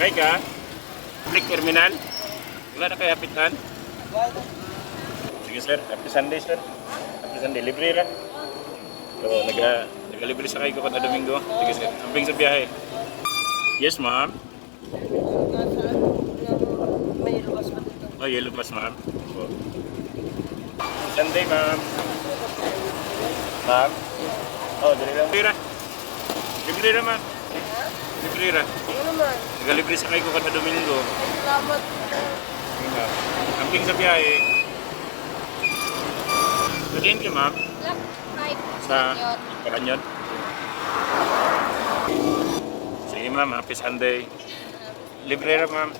May ka? Public terminal? Wala na kayo hapitan? Sige sir, happy Sunday sir. Happy Sunday, libre ra. So, nagalibre sa kayo ko kada Domingo. Sige sir, amping sa biyahe. Yes ma'am. May luwas pa dito. Oh, yellow pass ma'am. So, Sunday ma'am. Ma'am? Oh, dali lang. Libre ra. Libre ra ma'am. Libre ra. Ano naman? Nagalibre sa kayo ko kada Domingo. Salamat. Sige ma'am. Amping sa biyahe. Pwede ka ma'am? Black Friday. Sa Kalanyod. Sige ma'am, happy Sunday. Libre ra ma'am.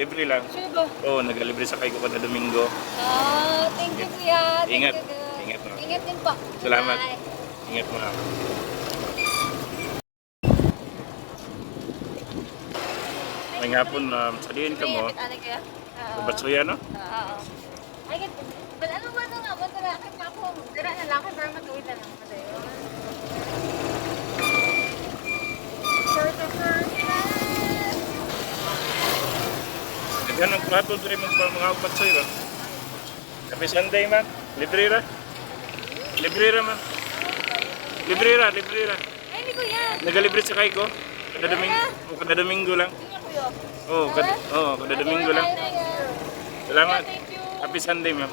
Libre lang. Sure ba? Oo, nagalibre sa kayo ko kada Domingo. Thank you kuya. Thank Ingat. you, girl. Ingat ma'am. Ingat din po. Salamat. Bye. Ingat ma'am. May hapon ma'am. Salihin ka mo. Ano kaya? Batsuya no? Oo. Ay, but ano ba ito nga? Matara kay Papo. Dira na lang kay para matuwid na lang. For the first time. Naghan ang plato diri mo pa mga batsuya ba? Happy Sunday ma'am. Libre ra. Libre ra ma'am. Libre ra, libre ra. Ay, hindi kuya. Nagalibre sa kayo ko. Kada Domingo lang. Hindi nga kuya. Oo, kada Domingo lang. Thank you. Salamat. Thank you. Happy Sunday ma'am.